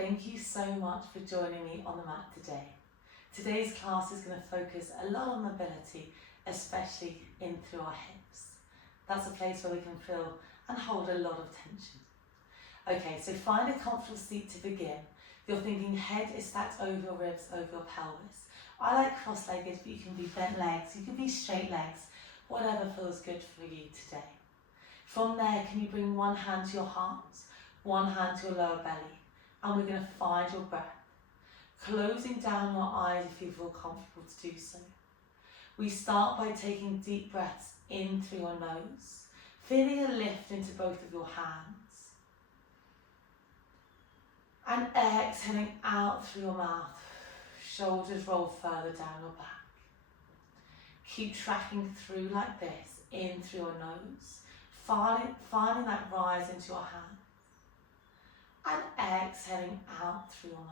Thank you so much for joining me on the mat today. Today's class is going to focus a lot on mobility, especially in through our hips. That's a place where we can feel and hold a lot of tension. Okay, so find a comfortable seat to begin. If you're thinking head is stacked over your ribs, over your pelvis. I like cross-legged, but you can be bent legs, you can be straight legs, whatever feels good for you today. From there, can you bring one hand to your heart, one hand to your lower belly, and we're going to find your breath. Closing down your eyes if you feel comfortable to do so. We start by taking deep breaths in through your nose, feeling a lift into both of your hands. And exhaling out through your mouth, shoulders roll further down your back. Keep tracking through like this, in through your nose, finding that rise into your hand. And exhaling out through your mouth.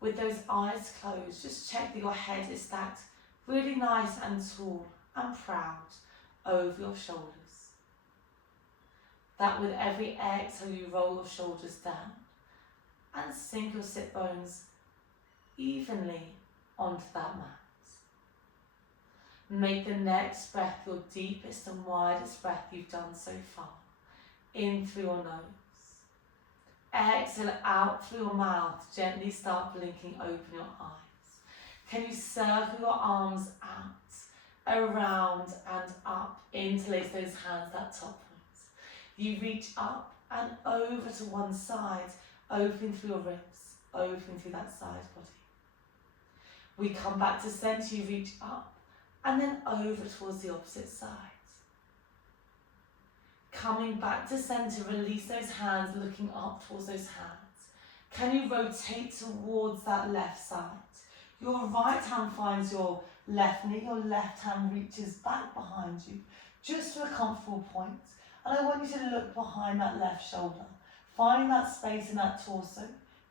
With those eyes closed, just check that your head is stacked really nice and tall and proud over your shoulders. That with every exhale you roll your shoulders down and sink your sit bones evenly onto that mat. Make the next breath your deepest and widest breath you've done so far. In through your nose. Exhale out through your mouth. Gently start blinking open your eyes. Can you circle your arms out, around and up, interlace those hands that top point. You reach up and over to one side, opening through your ribs, opening through that side body. We come back to centre, you reach up and then over towards the opposite side. Coming back to centre, release those hands, looking up towards those hands. Can you rotate towards that left side? Your right hand finds your left knee, your left hand reaches back behind you, just to a comfortable point. And I want you to look behind that left shoulder, finding that space in that torso.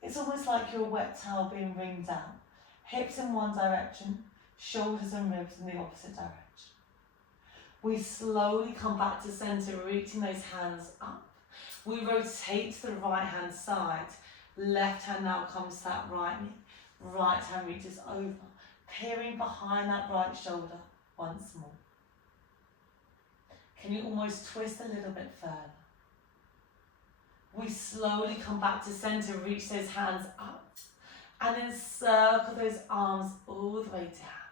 It's almost like you're a wet towel being wringed down. Hips in one direction, shoulders and ribs in the opposite direction. We slowly come back to centre, reaching those hands up. We rotate to the right hand side. Left hand now comes to that right knee. Right hand reaches over, peering behind that right shoulder once more. Can you almost twist a little bit further? We slowly come back to centre, reach those hands up, and then circle those arms all the way down.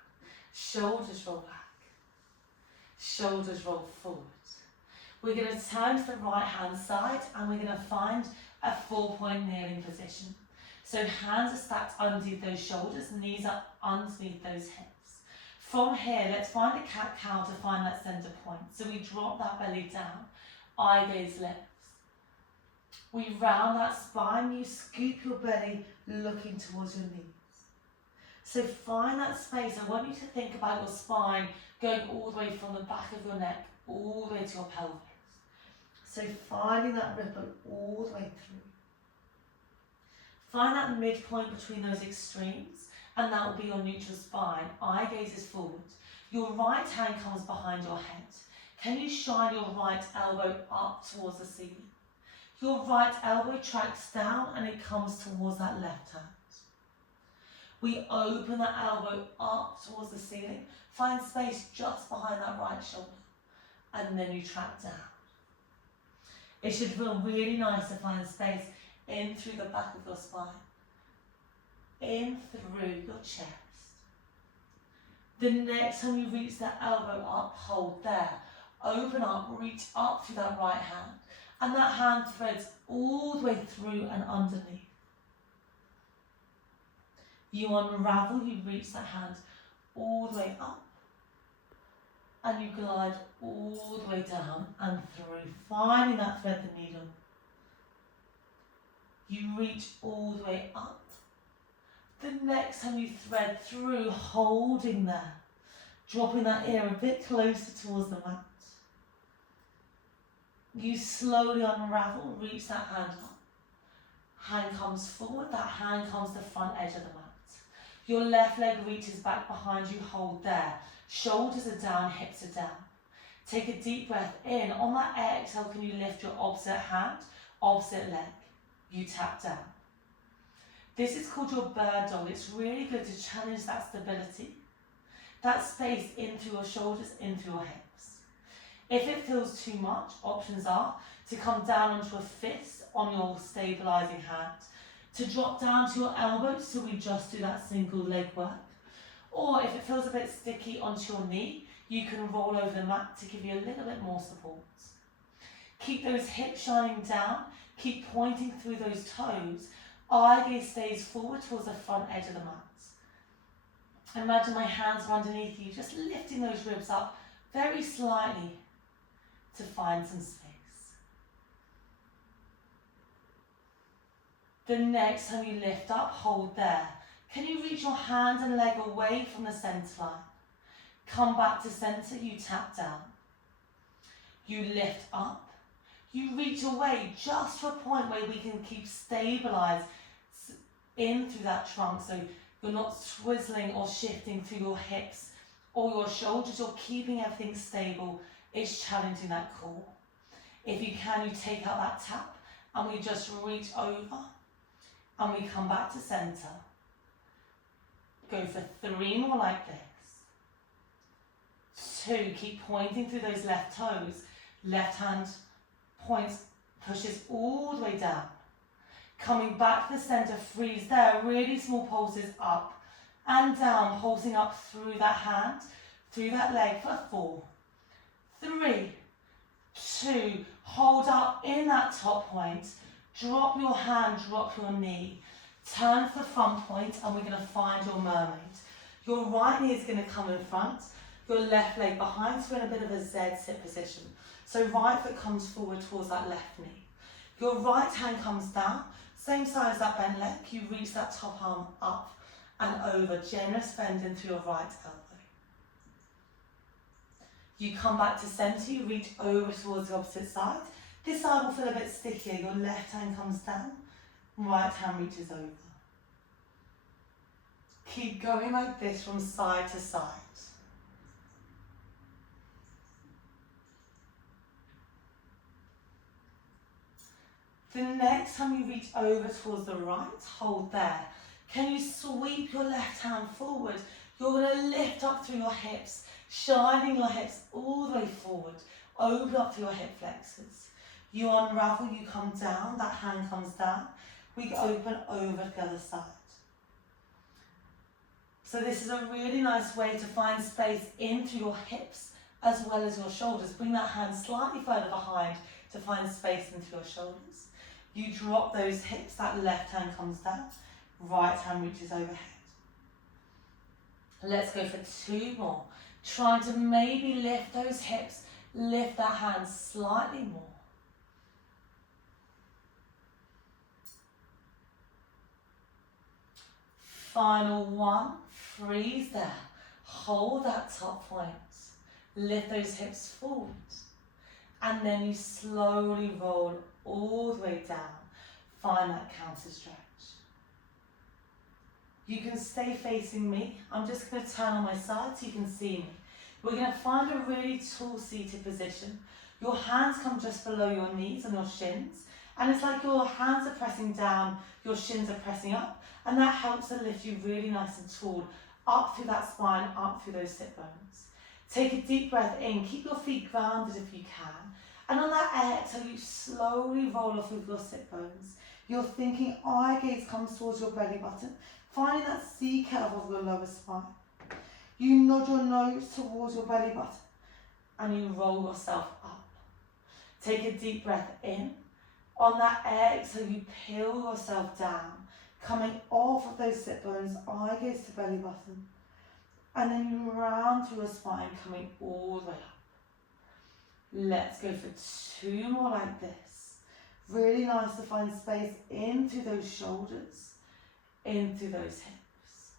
Shoulders roll back. Shoulders roll forward. We're going to turn to the right hand side and we're going to find a 4-point kneeling position. So hands are stacked underneath those shoulders, knees are underneath those hips. From here, let's find a cat-cow to find that centre point. So we drop that belly down, eye gaze lifts. We round that spine, you scoop your belly looking towards your knees. So find that space. I want you to think about your spine going all the way from the back of your neck, all the way to your pelvis. So finding that ripple all the way through. Find that midpoint between those extremes, and that will be your neutral spine. Eye gaze is forward. Your right hand comes behind your head. Can you shine your right elbow up towards the ceiling? Your right elbow tracks down and it comes towards that left hand. We open that elbow up towards the ceiling, find space just behind that right shoulder, and then you track down. It should feel really nice to find space in through the back of your spine, in through your chest. The next time you reach that elbow up, hold there. Open up, reach up through that right hand, and that hand threads all the way through and underneath. You unravel, you reach that hand all the way up, and you glide all the way down and through, finding that thread the needle. You reach all the way up. The next time you thread through, holding there, dropping that ear a bit closer towards the mat. You slowly unravel, reach that hand up. Hand comes forward, that hand comes to the front edge of the mat. Your left leg reaches back behind you, hold there. Shoulders are down, hips are down. Take a deep breath in. On that exhale, can you lift your opposite hand, opposite leg? you tap down. This is called your bird dog. It's really good to challenge that stability, that space into your shoulders, into your hips. If it feels too much, options are to come down onto a fist on your stabilising hand, to drop down to your elbows, so we just do that single leg work. Or if it feels a bit sticky onto your knee, you can roll over the mat to give you a little bit more support. Keep those hips shining down, keep pointing through those toes. Eye gaze stays forward towards the front edge of the mat. Imagine my hands are underneath you, just lifting those ribs up very slightly to find some space. The next time you lift up, hold there. Can you reach your hand and leg away from the centre line? Come back to centre, you tap down. You lift up. You reach away just to a point where we can keep stabilised in through that trunk, so you're not swizzling or shifting through your hips or your shoulders. You're keeping everything stable. It's challenging that core. If you can, you take out that tap and we just reach over and we come back to centre. Go for 3 more like this. 2, keep pointing through those left toes. Left hand points, pushes all the way down. Coming back to the centre, freeze there, really small pulses up and down, pulsing up through that hand, through that leg for 4, 3, 2, hold up in that top point, drop your hand, drop your knee, turn to the front point and we're going to find your mermaid. Your right knee is going to come in front, your left leg behind, so we're in a bit of a Z sit position. So right foot comes forward towards that left knee. Your right hand comes down, same side as that bent leg, you reach that top arm up and over, generous bend into your right elbow. You come back to centre, you reach over towards the opposite side. This side will feel a bit stickier, your left hand comes down, right hand reaches over. Keep going like this from side to side. The next time you reach over towards the right, hold there. Can you sweep your left hand forward? You're going to lift up through your hips, shining your hips all the way forward. Open up through your hip flexors. You unravel, you come down, that hand comes down. We open over to the other side. So this is a really nice way to find space into your hips as well as your shoulders. Bring that hand slightly further behind to find space into your shoulders. You drop those hips, that left hand comes down, right hand reaches overhead. Let's go for 2 more. Trying to maybe lift those hips, lift that hand slightly more. Final 1, freeze there. Hold that top point. Lift those hips forward. And then you slowly roll all the way down. Find that counter stretch. You can stay facing me. I'm just going to turn on my side so you can see me. We're going to find a really tall seated position. Your hands come just below your knees and your shins. And it's like your hands are pressing down, your shins are pressing up. And that helps to lift you really nice and tall, up through that spine, up through those sit bones. Take a deep breath in. Keep your feet grounded if you can. And on that exhale, you slowly roll off with your sit bones. You're thinking eye gaze comes towards your belly button, finding that C curve of your lower spine. You nod your nose towards your belly button and you roll yourself up. Take a deep breath in. On that exhale, you peel yourself down, coming off of those sit bones, eye gaze to belly button. And then you round through your spine, coming all the way up. Let's go for 2 more like this. Really nice to find space into those shoulders, into those hips.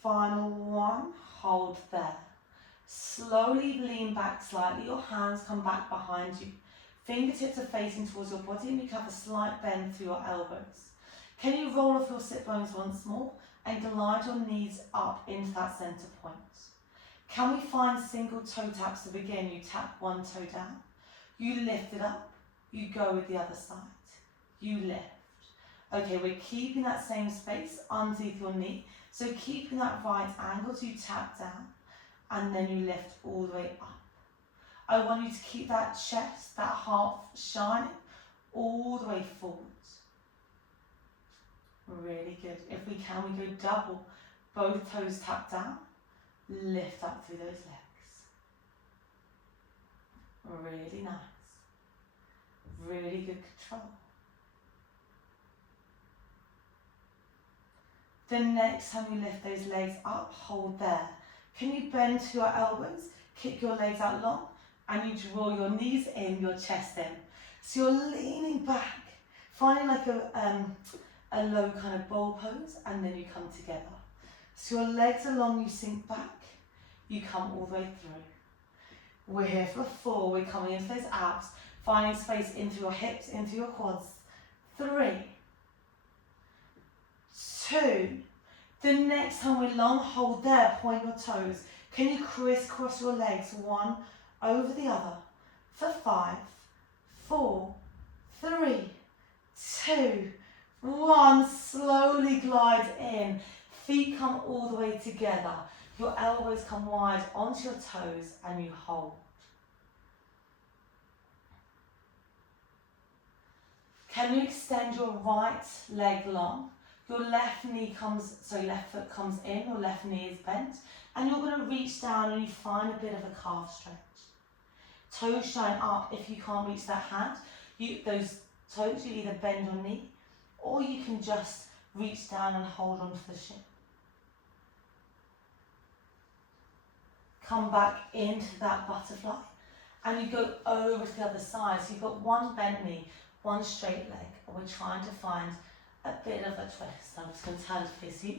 Final 1, hold there. Slowly lean back slightly, your hands come back behind you. Fingertips are facing towards your body and you can have a slight bend through your elbows. Can you roll off your sit bones once more and glide your knees up into that centre point? Can we find single toe taps to begin? You tap one toe down, you lift it up, you go with the other side, you lift. Okay, we're keeping that same space underneath your knee, so keeping that right angle, so you tap down, and then you lift all the way up. I want you to keep that chest, that heart shining, all the way forward. Really good. If we can, we go double, both toes tap down, lift up through those legs. Really nice. Really good control. The next time you lift those legs up, hold there. Can you bend to your elbows, kick your legs out long, and you draw your knees in, your chest in. So you're leaning back, finding like a low kind of bowl pose, and then you come together. So your legs are long, you sink back, you come all the way through. We're here for 4, we're coming into those abs, finding space into your hips, into your quads. 3, 2, the next time we're long, hold there, point your toes. Can you crisscross your legs, one over the other, for 5, 4, 3, 2, 1, slowly glide in, feet come all the way together, your elbows come wide onto your toes and you hold. Can you extend your right leg long? Your left foot comes in, your left knee is bent, and you're going to reach down and you find a bit of a calf stretch. Toes shine up. If you can't reach that hand, those toes, you either bend your knee, or you can just reach down and hold onto the shin. Come back into that butterfly, and you go over to the other side. So you've got one bent knee, one straight leg, and we're trying to find a bit of a twist. I'm just going to turn to face you.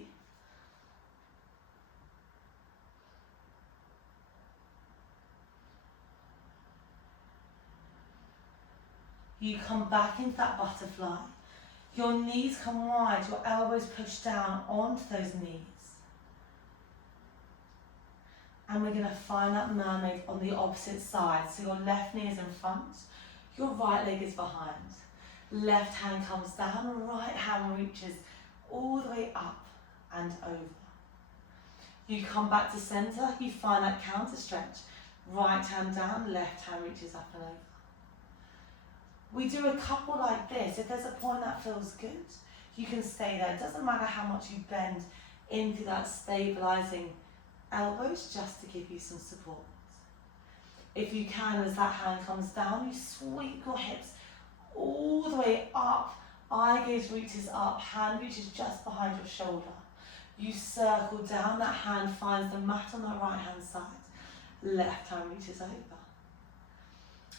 You come back into that butterfly. Your knees come wide, your elbows push down onto those knees. And we're going to find that mermaid on the opposite side. So your left knee is in front, your right leg is behind. Left hand comes down, right hand reaches all the way up and over. You come back to center, you find that counter stretch. Right hand down, left hand reaches up and over. We do a couple like this. If there's a point that feels good, you can stay there. It doesn't matter how much you bend into that stabilizing elbows, just to give you some support. If you can, as that hand comes down, you sweep your hips all the way up. Eye gaze reaches up, hand reaches just behind your shoulder. You circle down, that hand finds the mat on the right hand side. Left hand reaches over.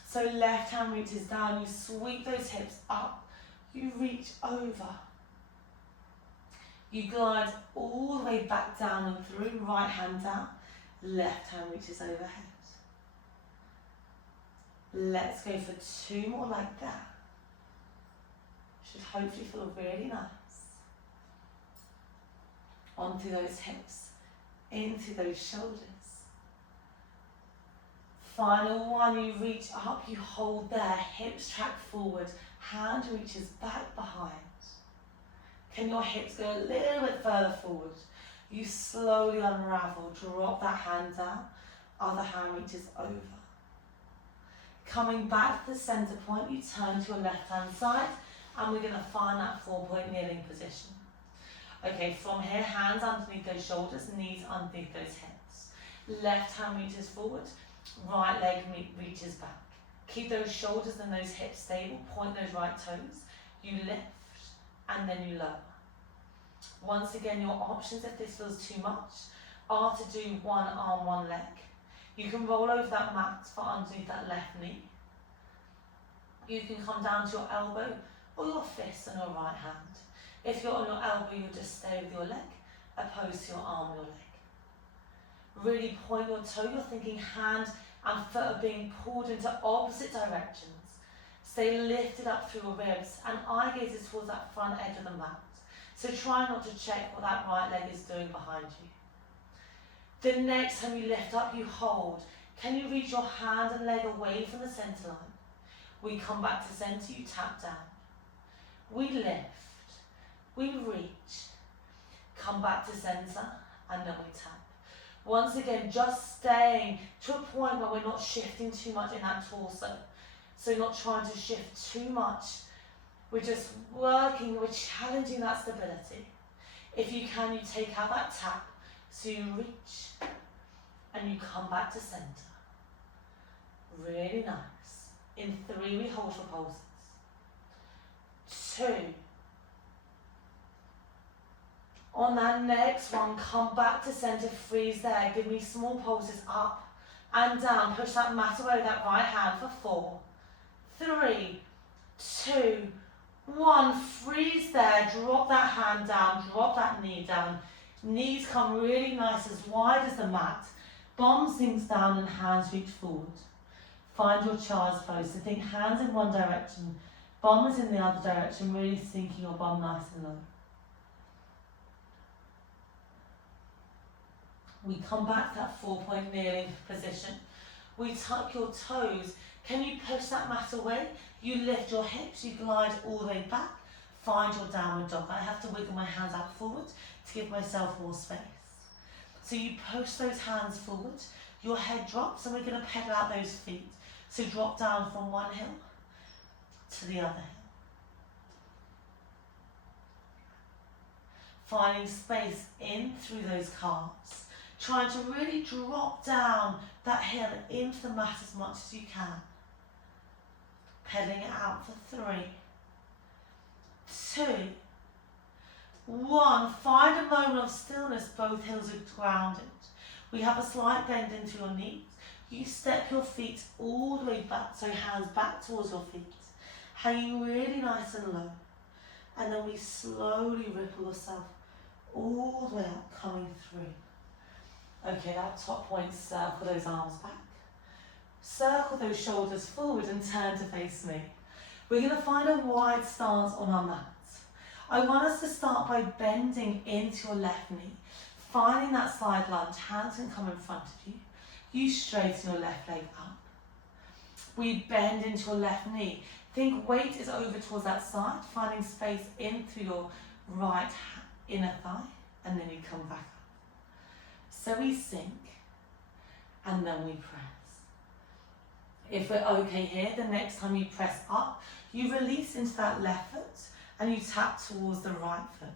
So left hand reaches down, you sweep those hips up, you reach over. You glide all the way back down and through, right hand down, left hand reaches overhead. Let's go for 2 more like that. Should hopefully feel really nice. Onto those hips, into those shoulders. Final one, you reach up, you hold there, hips track forward, hand reaches back behind. Can your hips go a little bit further forward? You slowly unravel, drop that hand down, other hand reaches over. Coming back to the center point, you turn to your left hand side, and we're going to find that 4-point kneeling position. Okay, from here, hands underneath those shoulders, knees underneath those hips. Left hand reaches forward, right leg reaches back. Keep those shoulders and those hips stable, point those right toes. You lift, and then you lower. Once again, your options, if this feels too much, are to do one arm, one leg. You can roll over that mat for underneath that left knee. You can come down to your elbow or your fist on your right hand. If you're on your elbow, you'll just stay with your leg, opposed to your arm or your leg. Really point your toe, you're thinking hand and foot are being pulled into opposite directions. Stay lifted up through your ribs, and eye gaze is towards that front edge of the mat. So try not to check what that right leg is doing behind you. The next time you lift up, you hold. Can you reach your hand and leg away from the centre line? We come back to centre, you tap down. We lift, we reach, come back to centre, and then we tap. Once again, just staying to a point where we're not shifting too much in that torso. So not trying to shift too much. We're just working, we're challenging that stability. If you can, you take out that tap, so you reach, and you come back to centre. Really nice. In 3, we hold for pulses. 2. On that next one, come back to centre, freeze there. Give me small pulses up and down. Push that mat away with that right hand for 4, 3, 2, 1. Freeze there. Drop that hand down. Drop that knee down. Knees come really nice, as wide as the mat. Bum sinks down and hands reach forward. Find your child's pose. So think hands in one direction, bum is in the other direction, really sinking your bum nice and low. We come back to that 4-point kneeling position. We tuck your toes. Can you push that mat away? You lift your hips, you glide all the way back. Find your downward dog. I have to wiggle my hands out forward to give myself more space. So you push those hands forward, your head drops, and we're going to pedal out those feet. So drop down from one heel to the other heel. Finding space in through those calves. Trying to really drop down that heel into the mat as much as you can. Pedaling it out for 3, 2, 1. Find a moment of stillness, both heels are grounded. We have a slight bend into your knees. You step your feet all the way back, so hands back towards your feet. Hanging really nice and low. And then we slowly ripple yourself all the way up, coming through. Okay, that top point, circle those arms back. Circle those shoulders forward and turn to face me. We're going to find a wide stance on our mat. I want us to start by bending into your left knee. Finding that side lunge, hands can come in front of you. You straighten your left leg up. We bend into your left knee. Think weight is over towards that side, finding space in through your right inner thigh, and then you come back up. So we sink, and then we press. If we're okay here, the next time you press up, you release into that left foot, and you tap towards the right foot.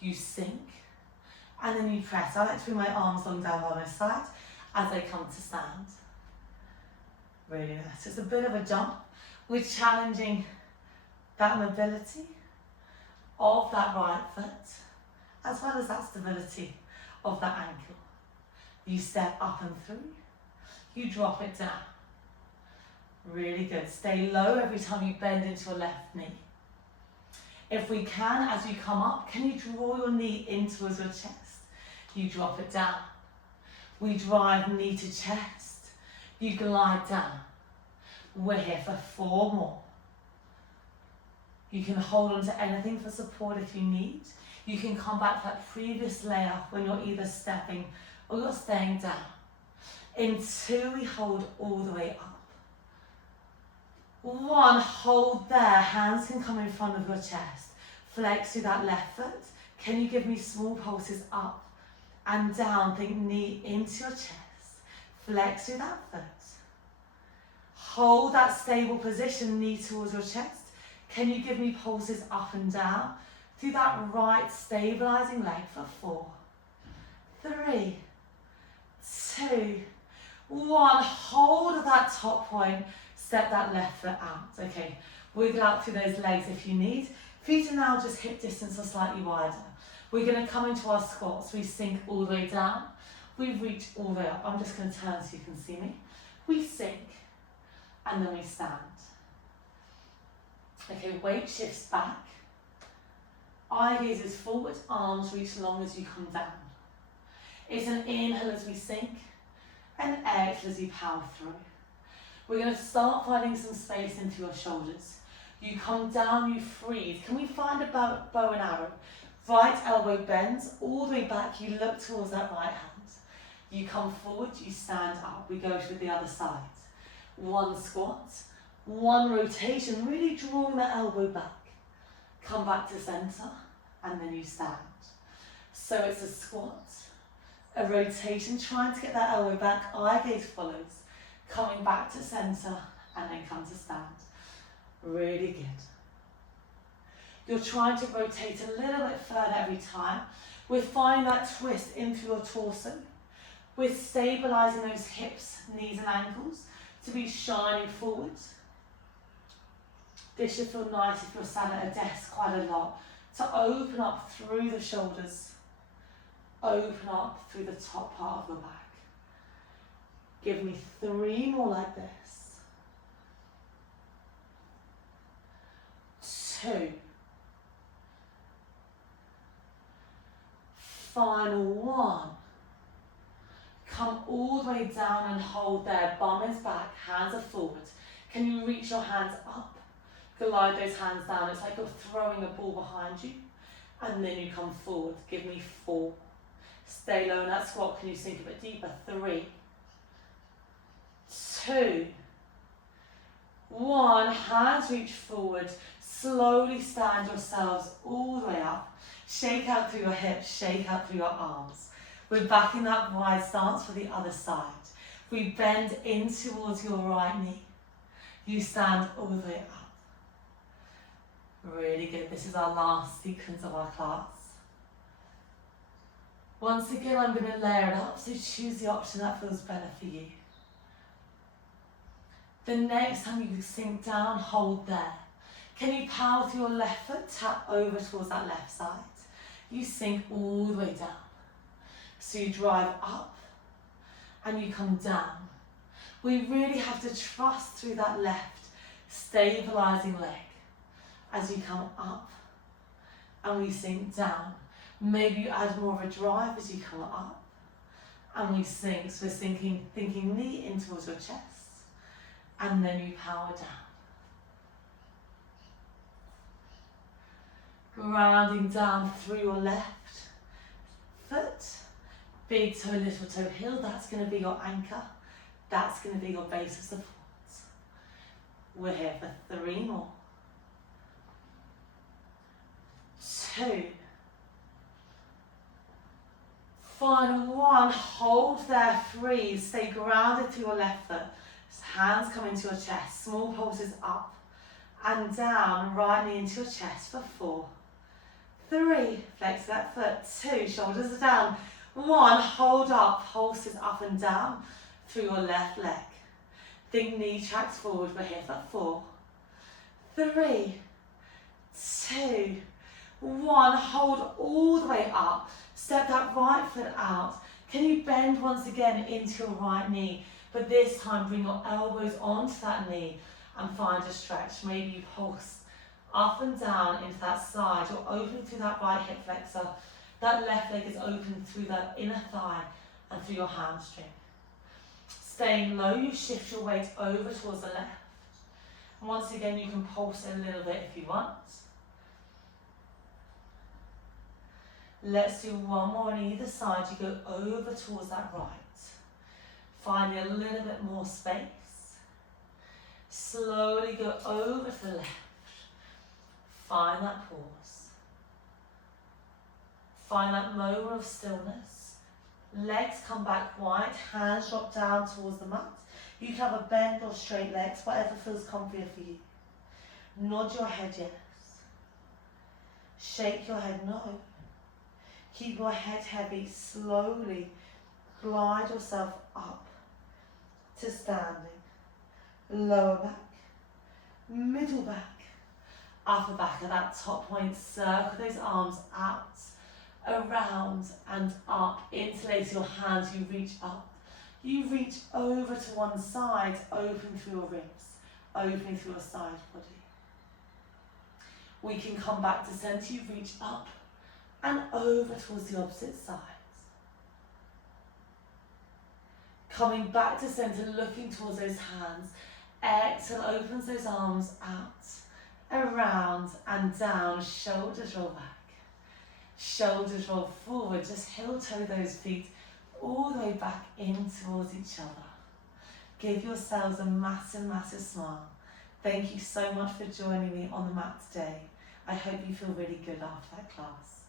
You sink, and then you press. I like to bring my arms long down by my side as I come to stand. Really nice. It's a bit of a jump. We're challenging that mobility of that right foot, as well as that stability of that ankle. You step up and through, you drop it down. Really good. Stay low every time you bend into your left knee. If we can, as you come up, can you draw your knee in towards your chest? You drop it down. We drive knee to chest. You glide down. We're here for 4 more. You can hold on to anything for support if you need. You can come back to that previous layer when you're either stepping or you're staying down. In 2, we hold all the way up. 1, hold there. Hands can come in front of your chest. Flex through that left foot. Can you give me small pulses up and down? Think knee into your chest. Flex through that foot. Hold that stable position, knee towards your chest. Can you give me pulses up and down through that right stabilizing leg for 4, 3, 2, 1. Hold at that top point. Step that left foot out. Okay, wiggle out through those legs if you need. Feet are now just hip distance or slightly wider. We're going to come into our squats. We sink all the way down. We reach all the way up. I'm just going to turn so you can see me. We sink and then we stand. Okay, weight shifts back. Eye gaze is forward, arms reach long as you come down. It's an inhale as we sink, and exhale as you power through. We're going to start finding some space into your shoulders. You come down, you freeze. Can we find a bow and arrow? Right elbow bends all the way back, you look towards that right hand. You come forward, you stand up. We go to the other side. One squat, one rotation, really drawing the elbow back. Come back to center, and then you stand. So it's a squat, a rotation, trying to get that elbow back, eye gaze follows, coming back to center, and then come to stand. Really good. You're trying to rotate a little bit further every time. We're finding that twist into your torso. We're stabilizing those hips, knees and ankles to be shining forward. This should feel nice if you're sat at a desk quite a lot, to open up through the shoulders, open up through the top part of your back. Give me 3 more like this. 2. Final 1. Come all the way down and hold there. Bum is back, hands are forward. Can you reach your hands up? Glide those hands down. It's like you're throwing a ball behind you. And then you come forward. Give me 4. Stay low in that squat. Can you sink a bit deeper? 3, 2, 1. Hands reach forward. Slowly stand yourselves all the way up. Shake out through your hips. Shake out through your arms. We're back in that wide stance for the other side. We bend in towards your right knee. You stand all the way up. Really good. This is our last sequence of our class. Once again, I'm going to layer it up, so choose the option that feels better for you. The next time you sink down, hold there. Can you power through your left foot, tap over towards that left side? You sink all the way down. So you drive up and you come down. We really have to trust through that left, stabilizing leg as you come up and we sink down. Maybe you add more of a drive as you come up and we sink. So we're sinking, thinking knee in towards your chest, and then you power down. Grounding down through your left foot. Big toe, little toe, heel. That's going to be your anchor. That's going to be your base of support. We're here for 3 more. 2. Final 1. Hold there, freeze. Stay grounded to your left foot. Hands come into your chest. Small pulses up and down. Right knee into your chest for 4. 3. Flex that foot. 2. Shoulders are down. 1. Hold up. Pulses up and down through your left leg. Think knee tracks forward. We're here for 4. 3. 2. 1. Hold all the way up. Step that right foot out. Can you bend once again into your right knee? But this time bring your elbows onto that knee and find a stretch. Maybe you pulse up and down into that side. You're opening through that right hip flexor. That left leg is open through that inner thigh and through your hamstring. Staying low, you shift your weight over towards the left. And once again, you can pulse a little bit if you want. Let's do 1 more on either side. You go over towards that right. Find a little bit more space. Slowly go over to the left. Find that pause. Find that moment of stillness. Legs come back wide, hands drop down towards the mat. You can have a bend or straight legs, whatever feels comfier for you. Nod your head yes. Shake your head no. Keep your head heavy. Slowly glide yourself up to standing. Lower back, middle back, upper back at that top point. Circle those arms out, around and up. Interlace your hands, you reach up. You reach over to one side, open through your ribs, opening through your side body. We can come back to center, you reach up and over towards the opposite side. Coming back to center, looking towards those hands. Exhale, opens those arms out, around and down. Shoulders roll back. Shoulders roll forward. Just heel toe those feet all the way back in towards each other. Give yourselves a massive, massive smile. Thank you so much for joining me on the mat today. I hope you feel really good after that class.